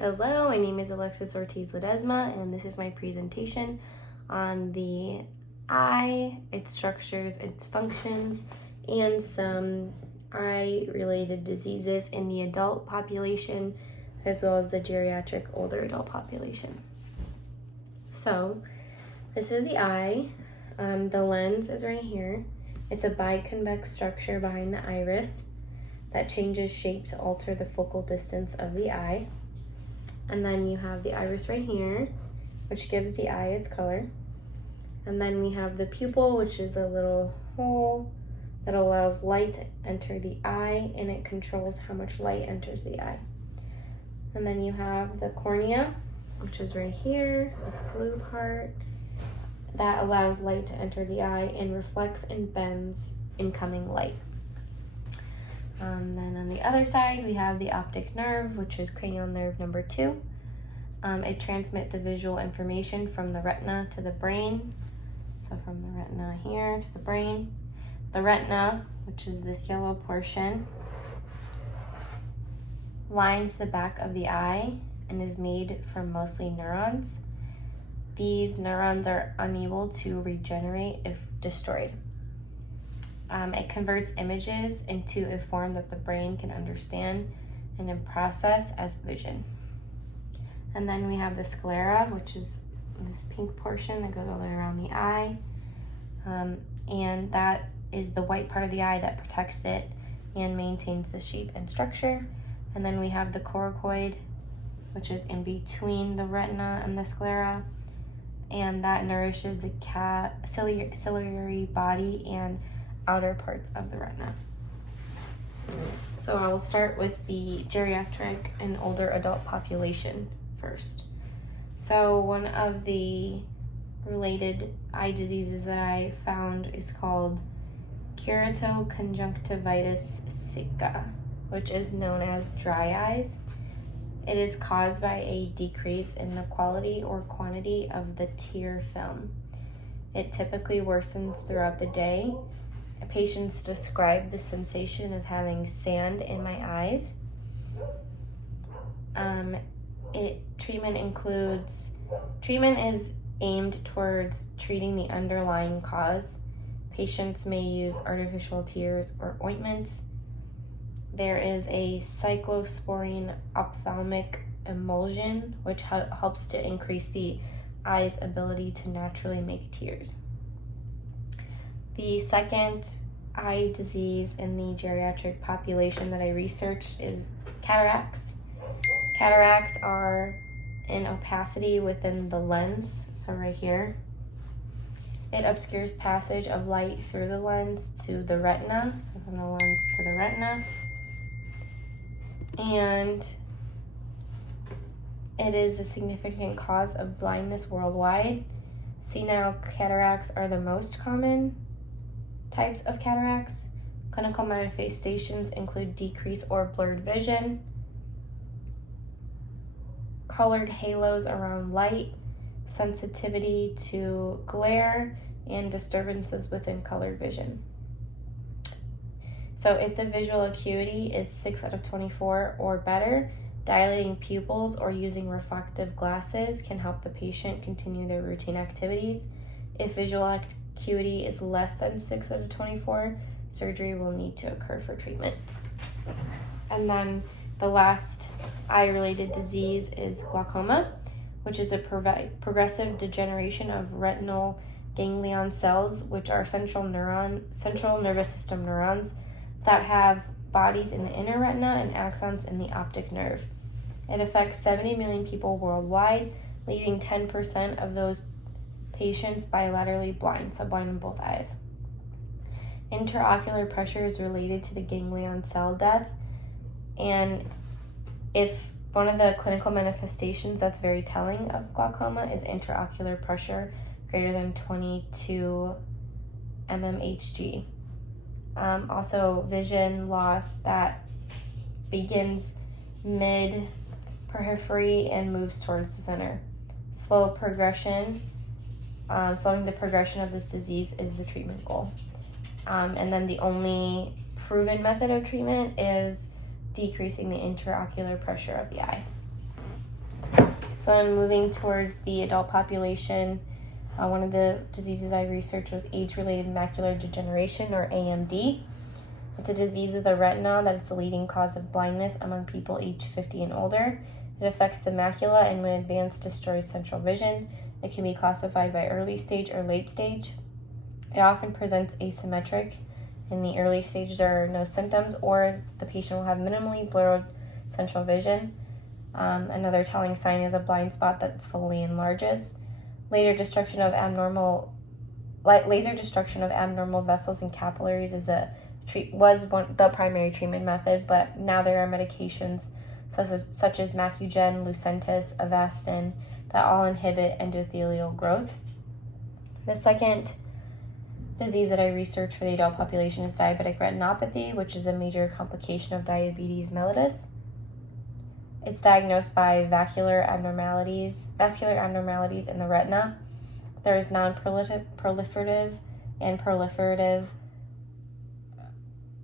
Hello, my name is Alexis Ortiz Ledesma, and this is my presentation on the eye, its structures, its functions, and some eye-related diseases in the adult population, as well as the geriatric older adult population. So, this is the eye. The lens is right here. It's a biconvex structure behind the iris that changes shape to alter the focal distance of the eye. And then you have the iris right here, which gives the eye its color. And then we have the pupil, which is a little hole that allows light to enter the eye, and it controls how much light enters the eye. And then you have the cornea, which is right here, this blue part, that allows light to enter the eye and reflects and bends incoming light. Then on the other side, we have the optic nerve, which is cranial nerve number 2. It transmits the visual information from the retina to the brain. So from the retina here to the brain. The retina, which is this yellow portion, lines the back of the eye and is made from mostly neurons. These neurons are unable to regenerate if destroyed. It converts images into a form that the brain can understand and then process as vision. And then we have the sclera, which is this pink portion that goes all the way around the eye. And that is the white part of the eye that protects it and maintains the shape and structure. And then we have the coracoid, which is in between the retina and the sclera. And that nourishes the ciliary body and outer parts of the retina. So I will start with the geriatric and older adult population first. So one of the related eye diseases that I found is called keratoconjunctivitis sicca, which is known as dry eyes. It is caused by a decrease in the quality or quantity of the tear film. It typically worsens throughout the day. Patients describe the sensation as having sand in my eyes. Treatment is aimed towards treating the underlying cause. Patients may use artificial tears or ointments. There is a cyclosporine ophthalmic emulsion, which helps to increase the eye's ability to naturally make tears. The second eye disease in the geriatric population that I researched is cataracts. Cataracts are an opacity within the lens, so right here. It obscures passage of light through the lens to the retina, so from the lens to the retina. And it is a significant cause of blindness worldwide. Senile cataracts are the most common types of cataracts. Clinical manifestations include decreased or blurred vision, colored halos around light, sensitivity to glare, and disturbances within colored vision. So if the visual acuity is 6 out of 24 or better, dilating pupils or using refractive glasses can help the patient continue their routine activities. If visual acuity is less than 6 out of 24, surgery will need to occur for treatment. And then the last eye-related disease is glaucoma, which is a progressive degeneration of retinal ganglion cells, which are central nervous system neurons that have bodies in the inner retina and axons in the optic nerve. It affects 70 million people worldwide, leaving 10% of those patients bilaterally blind, so blind in both eyes. Intraocular pressure is related to the ganglion cell death, and if one of the clinical manifestations that's very telling of glaucoma is intraocular pressure greater than 22 mmHg. Also, vision loss that begins mid-periphery and moves towards the center. Slowing the progression of this disease is the treatment goal. And then the only proven method of treatment is decreasing the intraocular pressure of the eye. So then moving towards the adult population, one of the diseases I researched was age-related macular degeneration, or AMD. It's a disease of the retina that is the leading cause of blindness among people aged 50 and older. It affects the macula and when advanced destroys central vision. It can be classified by early stage or late stage. It often presents asymmetric. In the early stage, there are no symptoms, or the patient will have minimally blurred central vision. Another telling sign is a blind spot that slowly enlarges. Laser destruction of abnormal vessels and capillaries was the primary treatment method, but now there are medications such as Macugen, Lucentis, Avastin that all inhibit endothelial growth. The second disease that I researched for the adult population is diabetic retinopathy, which is a major complication of diabetes mellitus. It's diagnosed by vascular abnormalities in the retina. There is non-proliferative and proliferative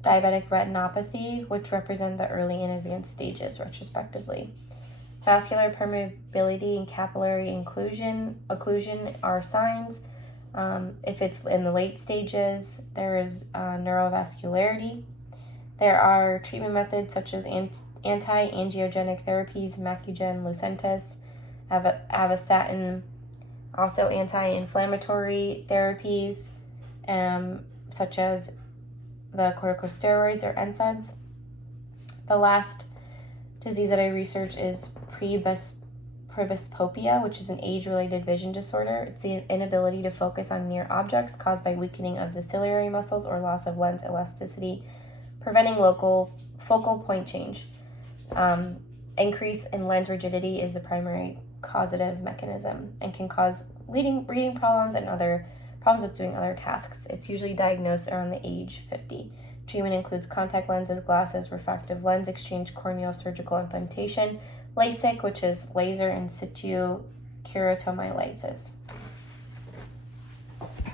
diabetic retinopathy, which represent the early and advanced stages, respectively. Vascular permeability and capillary occlusion are signs. If it's in the late stages, there is neurovascularity. There are treatment methods such as anti-angiogenic therapies, Macugen, Lucentis, Avastatin, also anti-inflammatory therapies, such as the corticosteroids or NSAIDs. The last disease that I researched is presbyopia, which is an age-related vision disorder. It's the inability to focus on near objects caused by weakening of the ciliary muscles or loss of lens elasticity, preventing focal point change. Increase in lens rigidity is the primary causative mechanism and can cause reading problems and other problems with doing other tasks. It's usually diagnosed around the age 50. Treatment includes contact lenses, glasses, refractive lens exchange, corneal surgical implantation, LASIK, which is laser in situ keratomyolysis.